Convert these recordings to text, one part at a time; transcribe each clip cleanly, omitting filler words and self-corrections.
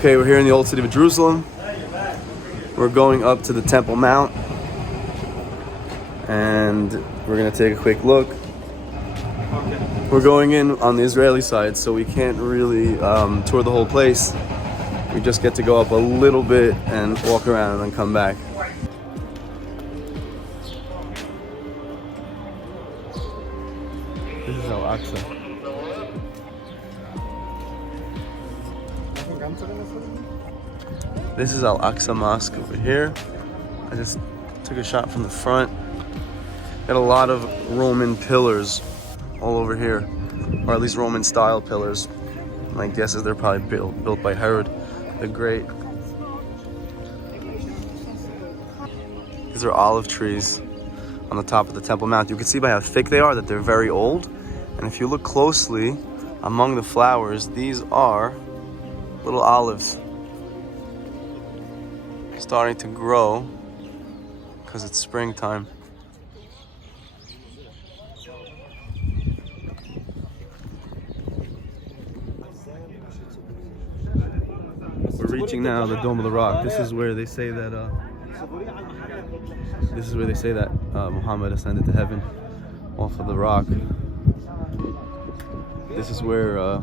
Okay, we're here in the old city of Jerusalem. We're going up to the Temple Mount, and we're gonna take a quick look. We're going in on the Israeli side, so we can't really tour the whole place. We just get to go up a little bit and walk around and then come back. This is Al-Aqsa. This is Al-Aqsa Mosque over here. I just took a shot from the front. Got a lot of Roman pillars all over here, or at least Roman style pillars. My guess is they're probably built by Herod the Great. These are olive trees on the top of the Temple Mount. You can see by how thick they are that they're very old. And if you look closely among the flowers, these are little olives starting to grow because it's springtime. We're reaching now the Dome of the Rock. This is where they say that Muhammad ascended to heaven off of the rock. This is where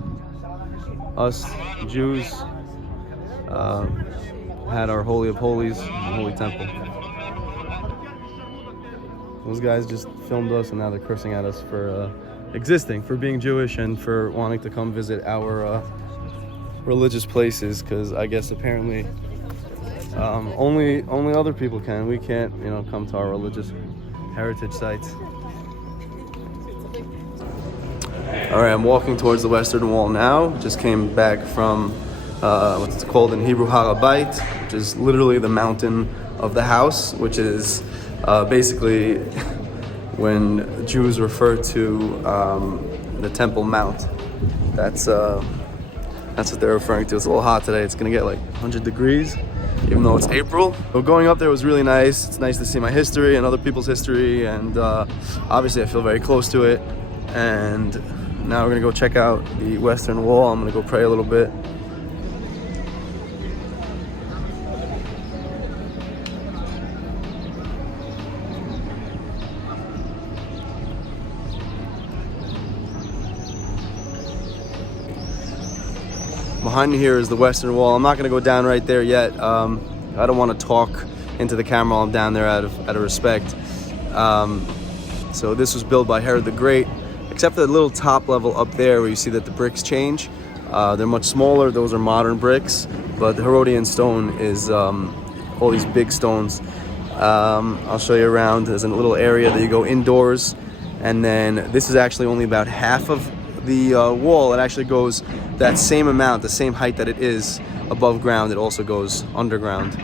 us Jews had our Holy of Holies, the Holy Temple. Those guys just filmed us, and now they're cursing at us for existing, for being Jewish, and for wanting to come visit our religious places. Because I guess apparently only other people can. We can't, come to our religious heritage sites. All right, I'm walking towards the Western Wall now. Just came back from what's it called in Hebrew, Har HaBayit, which is literally the mountain of the house, which is basically when Jews refer to the Temple Mount. That's what they're referring to. It's a little hot today. It's gonna get like 100 degrees, even though it's April. So going up there was really nice. It's nice to see my history and other people's history, and obviously I feel very close to it. And now we're gonna go check out the Western Wall. I'm gonna go pray a little bit. Behind me here is the Western Wall. I'm not gonna go down right there yet. I don't want to talk into the camera while I'm down there out of respect. So this was built by Herod the Great, except for the little top level up there where you see that the bricks change. They're much smaller. Those are modern bricks, but the Herodian stone is all these big stones. I'll show you around. There's a little area that you go indoors, and then this is actually only about half of the wall. It actually goes that same amount, the same height that it is above ground. It also goes underground.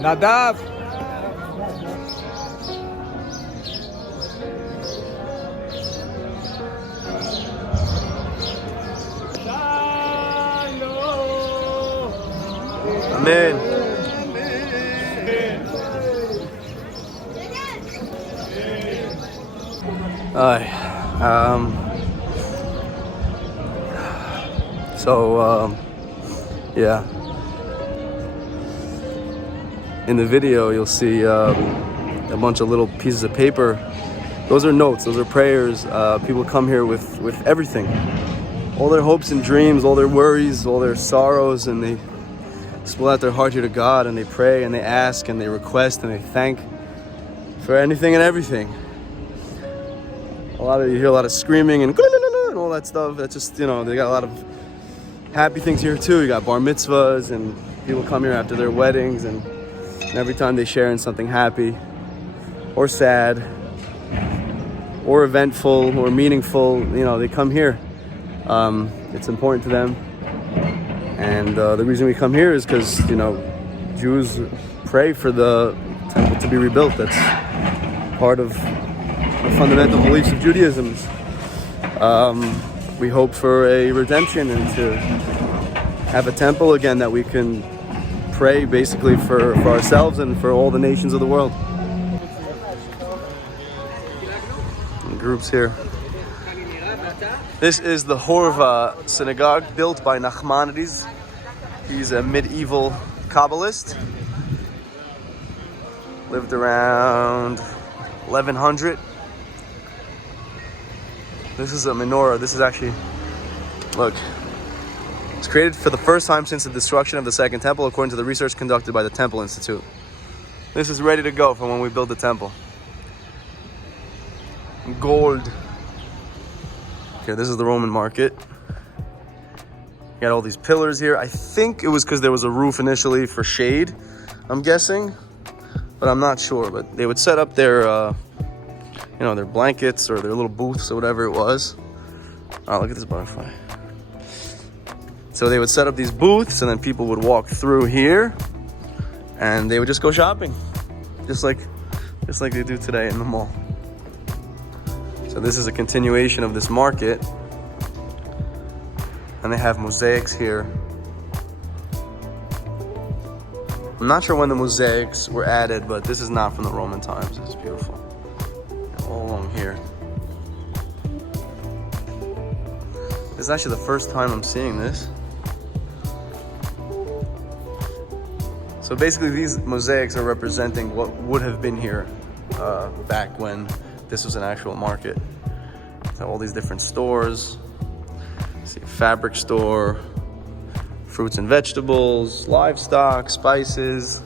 Nadav. Amen. Yeah. In the video, you'll see a bunch of little pieces of paper. Those are notes. Those are prayers. People come here with everything. all their hopes and dreams, all their worries, all their sorrows, and they spill out their heart here to God, and they pray and they ask and they request and they thank for anything and everything. You hear a lot of screaming and all that stuff. That's just, they got a lot of happy things here too. You got bar mitzvahs, and people come here after their weddings, and every time they share in something happy or sad or eventful or meaningful, they come here. It's important to them. And the reason we come here is because, Jews pray for the temple to be rebuilt. That's part of the fundamental beliefs of Judaism. We hope for a redemption and to have a temple again that we can pray basically for ourselves and for all the nations of the world. And groups here. This is the Horva synagogue, built by Nachmanides. He's a medieval Kabbalist. Lived around 1100. This is a menorah. This is actually, look, it's created for the first time since the destruction of the Second Temple, according to the research conducted by the Temple Institute. This is ready to go for when we build the temple. Gold. Okay, this is the Roman market. You got all these pillars here. I think it was because there was a roof initially for shade, I'm guessing, but I'm not sure. But they would set up their their blankets or their little booths or whatever it was. Oh, look at this butterfly. So they would set up these booths, and then people would walk through here, and they would just go shopping, just like they do today in the mall. So this is a continuation of this market, and they have mosaics here. I'm not sure when the mosaics were added, but this is not from the Roman times. This is beautiful. All along here. This is actually the first time I'm seeing this. So basically these mosaics are representing what would have been here back when this was an actual market. So all these different stores. See, fabric store, fruits and vegetables, livestock, spices,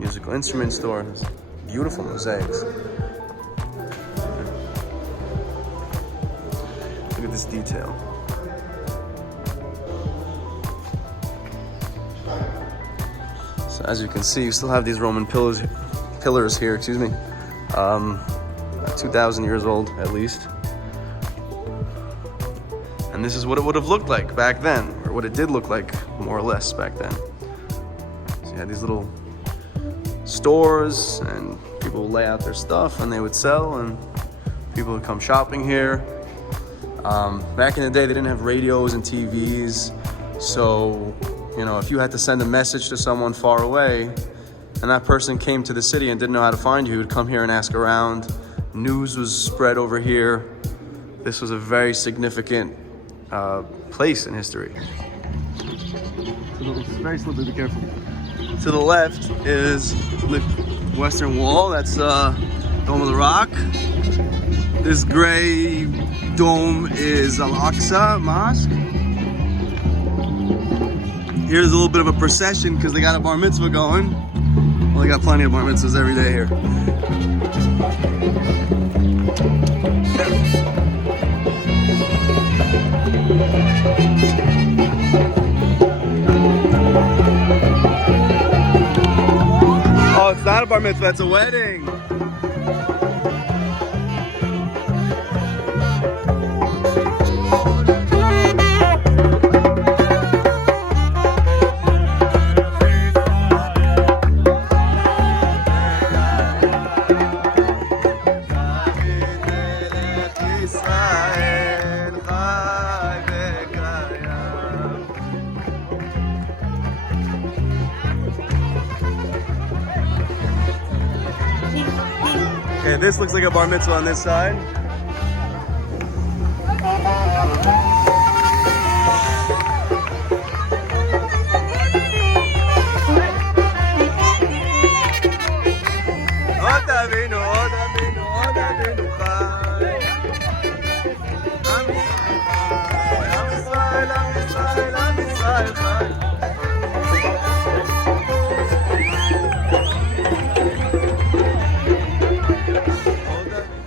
musical instrument store. Beautiful mosaics. Look at this detail. So as you can see, you still have these Roman pillars here, 2,000 years old at least. And this is what it would have looked like back then, or what it did look like more or less back then. So you had these little stores, and people would lay out their stuff and they would sell, and people would come shopping here. Back in the day, they didn't have radios and TVs, so if you had to send a message to someone far away and that person came to the city and didn't know how to find you, would come here and ask around. News was spread over here. This was a very significant place in history. It's very slippery, be careful. To the left is the Western Wall. That's Dome of the Rock. This gray dome is Al-Aqsa Mosque. Here's a little bit of a procession because they got a bar mitzvah going. Well, they got plenty of bar mitzvahs every day here. Oh, it's not a bar mitzvah, it's a wedding. Okay, this looks like a bar mitzvah on this side.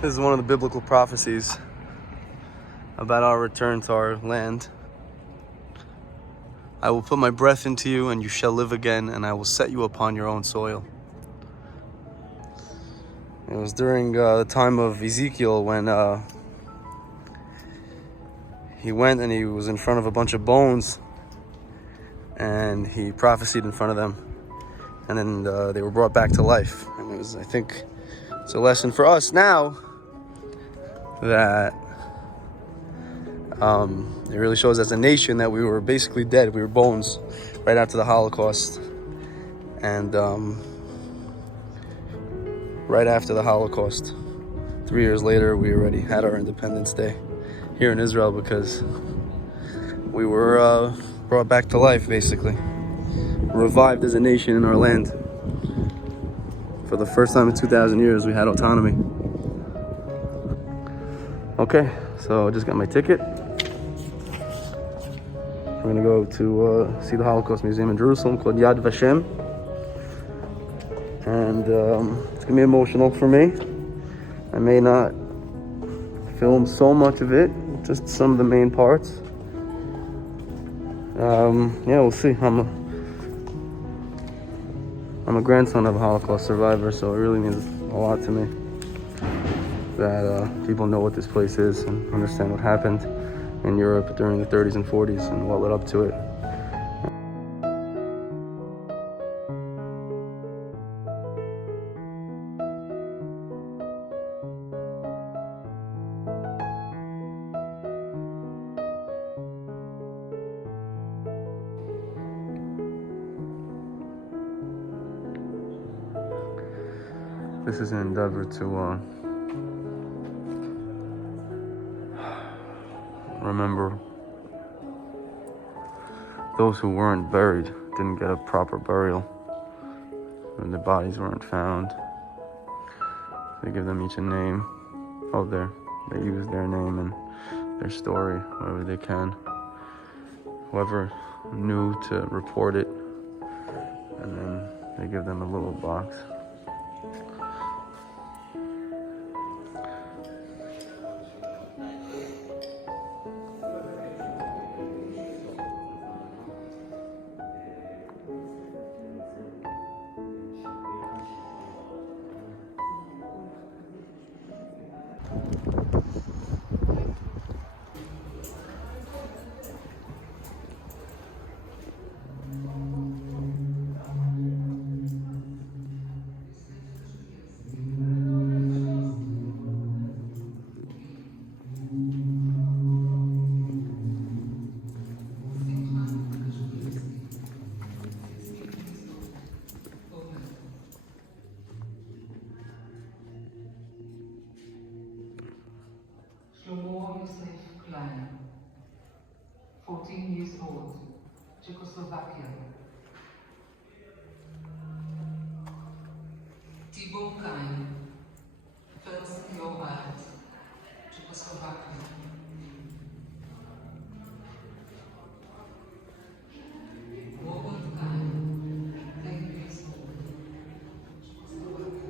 This is one of the biblical prophecies about our return to our land. I will put my breath into you, and you shall live again, and I will set you upon your own soil. It was during the time of Ezekiel when he went and he was in front of a bunch of bones, and he prophesied in front of them, and then they were brought back to life. And it was, I think, it's a lesson for us now that it really shows as a nation that we were basically dead. We were bones right after the Holocaust. And right after the Holocaust, 3 years later, we already had our Independence Day here in Israel because we were brought back to life, basically. Revived as a nation in our land. For the first time in 2,000 years, we had autonomy. Okay, so I just got my ticket. We're gonna go to see the Holocaust Museum in Jerusalem called Yad Vashem. And it's gonna be emotional for me. I may not film so much of it, just some of the main parts. Yeah, we'll see. I'm a grandson of a Holocaust survivor, so it really means a lot to me that people know what this place is and understand what happened in Europe during the 30s and 40s and what led up to it. This is an endeavor to remember those who weren't buried, didn't get a proper burial, and the bodies weren't found. They give them each a name. They use their name and their story, whoever they can. Whoever knew to report it, and then they give them a little box. Klein, 14 years old, Czechoslovakia. Thibaut Kain, 14 years old, Czechoslovakia. Robert Kain, 10 years old, Czechoslovakia.